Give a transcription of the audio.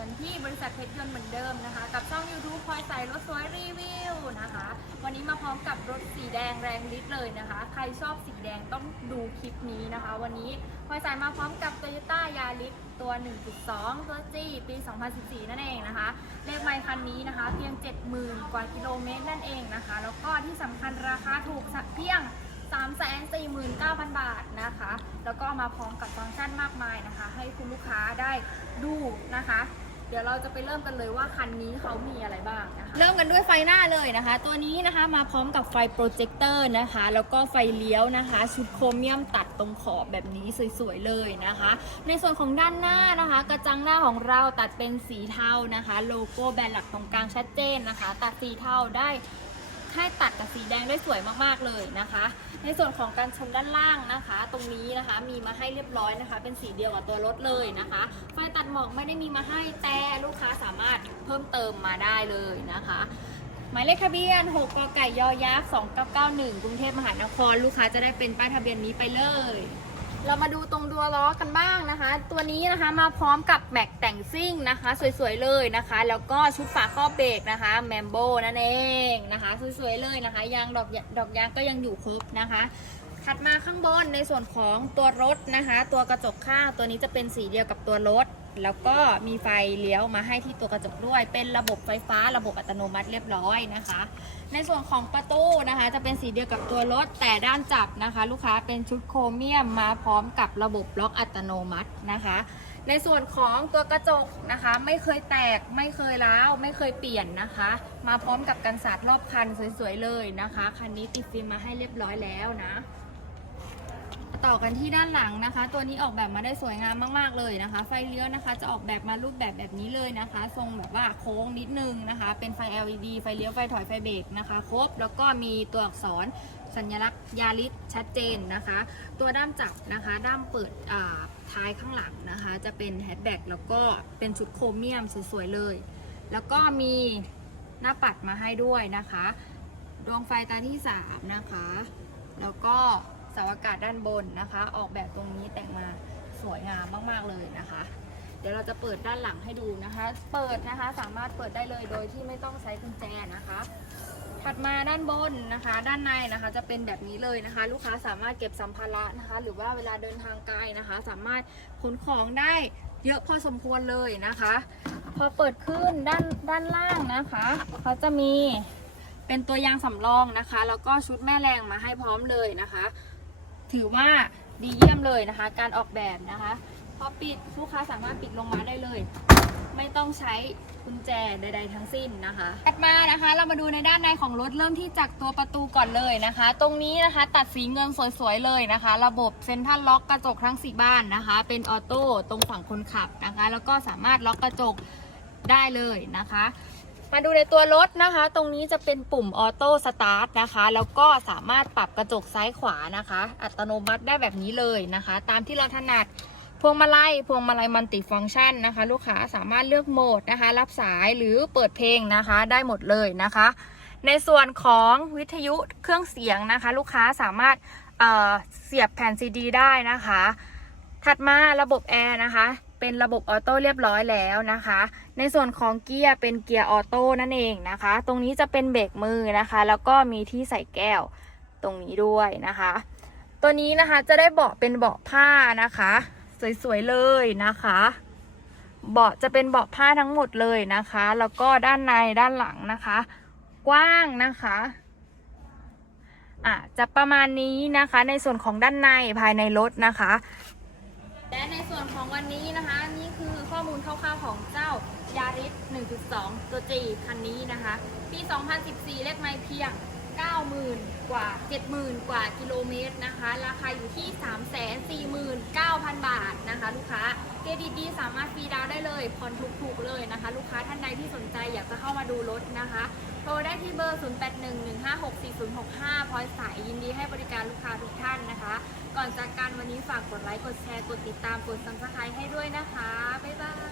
กันที่บริษัทเพชรยนต์เหมือนเดิมนะคะ กับช่อง YouTube พลอยใส่รถสวยรีวิวนะคะ วันนี้มาพร้อมกับรถสีแดงแรงฤทธิ์เลยนะคะ ใครชอบสีแดงต้องดูคลิปนี้นะคะ วันนี้พลอยใส่มาพร้อมกับ Toyota Yaris ตัว 1.2 ตัว G ปี 2014 นั่นเองนะคะ เลขไมล์คันนี้นะคะ เพียง 70,000 กว่ากิโลเมตรนั่นเองนะคะ แล้วก็ที่สำคัญราคาถูกสักเพียง349,000 บาทนะคะ แล้วก็มาพร้อมกับฟังก์ชันมากมายนะคะ ให้คุณลูกค้าได้ดูนะคะ เดี๋ยวเราจะไปเริ่มกันเลยว่าคันนี้เขามีอะไรบ้างนะคะ เริ่มกันด้วยไฟหน้าเลยนะคะ ตัวนี้นะคะมาพร้อมกับไฟโปรเจคเตอร์นะคะ แล้วก็ไฟเลี้ยวนะคะ ชุดโครเมียมตัดตรงขอบแบบนี้สวยๆเลยนะคะ ในส่วนของด้านหน้านะคะ กระจังหน้าของเราตัดเป็นสีเทานะคะ โลโก้แบรนด์หลักตรงกลางชัดเจนนะคะ ตัดสีเทาได้ ให้ตัดกับสีแดงได้สวยมากๆเลยนะคะ ในส่วนของการชมด้านล่างนะคะ ตรงนี้นะคะมีมาให้เรียบร้อยนะคะ เป็นสีเดียวกับตัวรถเลยนะคะไฟตัดหมอกไม่ได้มีมาให้แต่ลูกค้าสามารถเพิ่มเติมมาได้เลยนะคะหมายเลขทะเบียน 6กไก่ยอยักษ์2991 กรุงเทพมหานคร ลูกค้าจะได้เป็นป้ายทะเบียนนี้ไปเลย เรามาดูตรงดัวล้อกันบ้างนะคะ ตัวนี้นะคะมาพร้อมกับแม็กแต่งซิ่งนะคะ สวยๆเลยนะคะ แล้วก็ชุดฝาครอบเบรกนะคะแมมโบนั่นเองนะคะ สวยๆเลยนะคะ ยางดอกดอกยางก็ยังอยู่ครบนะคะ ถัดมาข้างบนในส่วนของตัวรถนะคะ ตัวกระจกข้างตัวนี้จะเป็นสีเดียวกับตัวรถ แล้วก็มีไฟเลี้ยวมาให้ที่ตัวกระจกด้วย เป็นระบบไฟฟ้าระบบอัตโนมัติเรียบร้อยนะคะ ในส่วนของประตูนะคะ จะเป็นสีเดียวกับตัวรถ แต่ด้านจับนะคะ ลูกค้าเป็นชุดโครเมียมมาพร้อมกับระบบล็อกอัตโนมัตินะคะในส่วนของตัวกระจกนะคะ ไม่เคยแตกไม่เคยร้าวไม่เคยเปลี่ยนนะคะ มาพร้อมกับกันสาดรอบคันสวยๆเลยนะคะ คันนี้ติดฟิล์มมาให้เรียบร้อยแล้วนะ ต่อกันที่ด้านหลังนะคะ ตัวนี้ออกแบบมาได้สวยงามมากๆเลยนะคะ ไฟเลี้ยวนะคะจะออกแบบมารูปแบบแบบนี้เลยนะคะ ทรงแบบว่าโค้งนิดนึงนะคะ เป็นไฟ LED ไฟเลี้ยวไฟถอยไฟเบรกนะคะ ครบแล้วก็มีตัวอักษรสัญลักษณ์ยาริสชัดเจนนะคะ ตัวด้ามจับนะคะด้ามเปิดท้ายข้างหลังนะคะ จะเป็นแฮชแบ็กแล้วก็เป็นชุดโครเมียมสวยๆเลย แล้วก็มีหน้าปัดมาให้ด้วยนะคะ ดวงไฟตาที่ 3 นะคะ แล้วก็ เสาอากาศด้านบนนะคะ ออกแบบตรงนี้แต่งมาสวยงามมากๆเลยนะคะ เดี๋ยวเราจะเปิดด้านหลังให้ดูนะคะ เปิดนะคะสามารถเปิดได้เลยโดยที่ไม่ต้องใช้กุญแจนะคะ ถัดมาด้านบนนะคะ ด้านในนะคะจะเป็นแบบนี้เลยนะคะ ลูกค้าสามารถเก็บสัมภาระนะคะ หรือว่าเวลาเดินทางไกลนะคะ สามารถขนของได้เยอะพอสมควรเลยนะคะ พอเปิดขึ้นด้านด้านล่างนะคะเขาจะมีเป็นตัวยางสำรองนะคะ แล้วก็ชุดแม่แรงมาให้พร้อมเลยนะคะ ถือว่าดีเยี่ยมเลยนะคะ การออกแบบนะคะพอปิดลูกค้าสามารถปิดลงมาได้เลย ไม่ต้องใช้กุญแจใด ๆ ทั้งสิ้นนะคะถัดมานะคะ เรามาดูในด้านในของรถเริ่มที่จากตัวประตูก่อนเลยนะคะ ตรงนี้นะคะตัดสีเงินสวยๆเลยนะคะ ระบบเซ็นทรัลล็อกกระจกทั้งสี่บ้านนะคะ เป็นออโต้ตรงฝั่งคนขับนะคะ แล้วก็สามารถล็อกกระจกได้เลยนะคะ มาดูในตัวรถนะคะ ตรงนี้จะเป็นปุ่มออโต้สตาร์ทนะคะ แล้วก็สามารถปรับกระจกซ้ายขวานะคะ อัตโนมัติได้แบบนี้เลยนะคะ ตามที่เราถนัดพวงมาลัยพวงมาลัยมัลติฟังก์ชันนะคะ ลูกค้าสามารถเลือกโหมดนะคะ รับสายหรือเปิดเพลงนะคะ ได้หมดเลยนะคะ ในส่วนของวิทยุเครื่องเสียงนะคะ ลูกค้าสามารถเเสียบแผ่นซีดีได้นะคะ ถัดมาระบบแอร์นะคะ เป็นระบบออโต้เรียบร้อยแล้วนะคะ ในส่วนของเกียร์เป็นเกียร์ออโต้นั่นเองนะคะ ตรงนี้จะเป็นเบรกมือนะคะ แล้วก็มีที่ใส่แก้วตรงนี้ด้วยนะคะ ตัวนี้นะคะจะได้เบาะเป็นเบาะผ้านะคะ สวยๆเลยนะคะ เบาะจะเป็นเบาะผ้าทั้งหมดเลยนะคะ แล้วก็ด้านในด้านหลังนะคะ กว้างนะคะอะจะประมาณนี้นะคะในส่วนของด้านในภายในรถนะคะ วนของวันนี้นะคะ นี่คือข้อมูลคร่าวๆของเจ้ายาริส 1.2 ตัว G คันนี้นะคะ ปี 2014 เลขไม่เพียง 90,000 กว่า 70,000 กว่ากิโลเมตรนะคะ ราคาอยู่ที่ 349,000 บาทนะคะ ลูกค้า เครดิตดีสามารถฟรีดาวได้เลยผ่อนถูกๆเลยนะคะ ลูกค้าท่านใดที่สนใจอยากจะเข้ามาดูรถนะคะ โทรได้ที่เบอร์ 0811564065 พลอยสายยินดีให้บริการลูกค้าทุกท่านนะคะ ก่อนจากการวันนี้ฝากกดไลค์ กดแชร์ กดติดตาม กดซับสไครต์ให้ด้วยนะคะ บ๊ายบาย